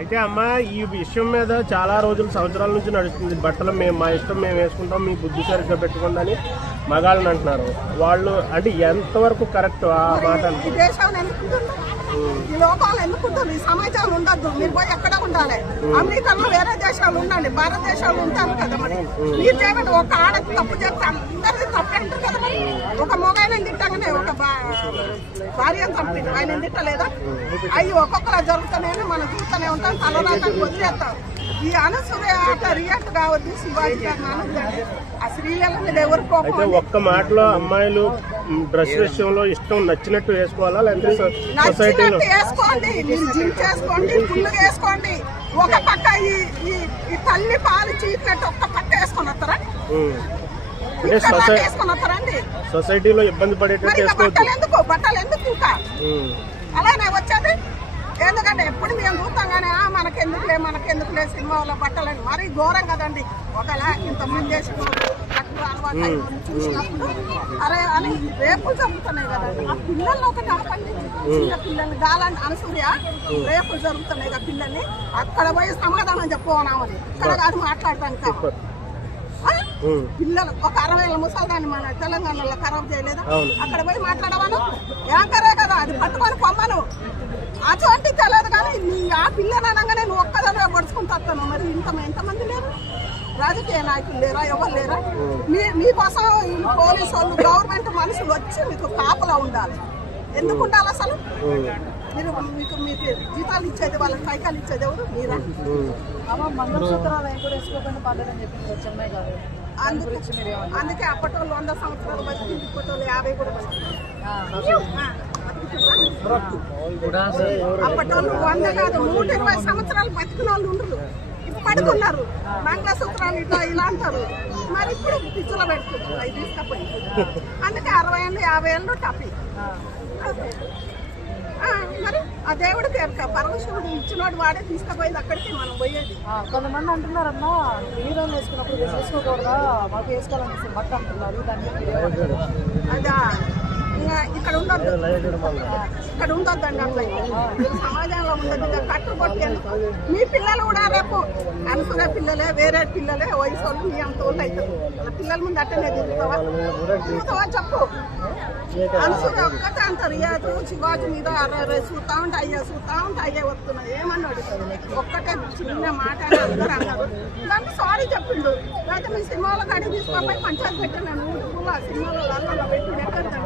అయితే అమ్మ ఈ విషయం మీద చాలా రోజులు సంవత్సరాల నుంచి నడుస్తుంది. బట్టలు మా ఇష్టం మేము వేసుకుంటాం, మీ బుద్ధి సరిగ్గా పెట్టుకోండి అని మగాళ్ళని అంటున్నారు. వాళ్ళు అంటే ఎంతవరకు కరెక్ట్ ఆ మాట? ఈ లోకాలు ఎందుకుంటుంది? ఈ సమాజాలు ఉండద్దు. మీరు పోయి ఎక్కడ ఉండాలి? అమెరికాలో వేరే దేశాలు ఉండండి, భారతదేశాలు ఉంటారు కదా. మరి మీరు చేయమంటే ఒక ఆడ తప్పు చేస్తే అందరిది తప్పే ఉంటుంది కదా. మరి ఒక మొగాయన తిట్టగానే ఒక భార్యను చంపింది, ఆయన తిట్టలేదా? అవి ఒక్కొక్కరు జరుగుతూనే మనం చూస్తూనే ఉంటాం, తలరాతని వదిలేస్తాం. ఈ అనసూయ రియాక్ట్ కావద్దు. శివాజీ గారు నానుందండి ఆ శ్రీల మీద ఎవరుకోకపోతే ఒక్క మాటలో అమ్మాయిలు డ్రెస్ విషయంలో ఇష్టం నచ్చినట్టు వేసుకోవాలా, లేకపోతే సొసైటీలో వేసుకోండి, మీరు జిమ్ చేసుకోండి, ఫుల్గా వేసుకోండి. ఒక పక్క ఈ తల్లి పాలు చీకినట్టు ఒక్క పక్క వేసుకొని వస్తారా? వేసుకొని వస్తారండి. సొసైటీలో ఇబ్బంది పడేటట్టు బట్టలు ఎందుకు అలానే వచ్చేది? ఎందుకంటే ఎప్పుడు మేము చూస్తాం కానీ మనకెందుకులే సినిమాలో బట్టలని మరీ ఘోరం కదండి. ఒకలా ఇంతమంది చేసిన అలవాటు చూసినప్పుడు అరే అని రేపులు జరుగుతున్నాయి కదండి. ఆ పిల్లల్ని ఒకటి ఆపండి, చిన్న పిల్లల్ని గాలని అనసూయ రేపులు జరుగుతున్నాయి కదా పిల్లల్ని. అక్కడ పోయి సమాధానం చెప్పుకోనామని ఇక్కడ కాదు మాట్లాడడానికి. పిల్లలు ఒక 60 ఏళ్ళ ముసలిదాన్ని మన తెలంగాణలో ఖరాబ్ చేయలేదా? అక్కడ పోయి మాట్లాడవాను యాంకరే కదా, అది పట్టుకొని పొమ్మను. అటువంటి తెలియదు కానీ ఆ పిల్లని అనగానే నువ్వు ఒక్కదానే పడుచుకుంటాను. మరి ఎంతమంది లేరు? రాజకీయ నాయకులు లేరా? ఎవరు లేరా? మీకోసం పోలీసు వాళ్ళు గవర్నమెంట్ మనుషులు వచ్చి మీకు కాపలా ఉండాలి. ఎందుకు ఉండాలి అసలు? మీకు జీతాలు ఇచ్చేది, వాళ్ళకి పైకాలు ఇచ్చేది ఎవరు? మీరా? అందుకే అప్పటి వాళ్ళు 100 సంవత్సరాలు బతికి, ఇప్పటి వాళ్ళు 50 కూడా అప్పటి వాళ్ళు 100 కాదు 120 సంవత్సరాలు బతికిన వాళ్ళు ఉండరు. ఇప్పటికి ఉన్నారు. మంగళసూత్రాలు ఇలా అంటారు. మరి ఇప్పుడు పిచ్చులో పెడుతున్నారు అవి తీసుకపోయి. అందుకే 60 ఏళ్ళు 50 ఏళ్ళు టపి. మరి ఆ దేవుడికి పరమశివుడు ఇచ్చినోడు వాడే తీసుకుపోయింది అక్కడికి మనం పోయేది. కొంతమంది అంటున్నారమ్మా హీరోలు వేసుకున్నప్పుడు వేసుకోకూడదా, మాకు వేసుకోవాలని బట్ట అంటున్నారు. అదా ఇక్కడ ఉండొద్దు, ఇక్కడ ఉండొద్దండి. అట్లా సమాజంలో ఉండదు. కట్టుబట్టి మీ పిల్లలు కూడా రేపు అనుకునే పిల్లలే, వేరే పిల్లలే, వయసు వాళ్ళు మీ అంత వాళ్ళు అవుతారు. వాళ్ళ పిల్లల ముందు అట్టనే తిరుగుతావా చెప్పు. అనుసూయ ఒక్కటే అంటారు రియాజు శివాజీ మీద చూస్తా ఉంటే అయ్యే వస్తున్నాయి. ఏమన్నాడు? ఒక్కటే చిన్న మాట అందరూ అన్నారు. దాన్ని సారీ చెప్పిండు. లేకపోతే మీ సినిమాలో కాడికి తీసుకోపోయి పంచాయతీ పెట్టాను. సినిమాలో పెట్టి ఎక్కడంటే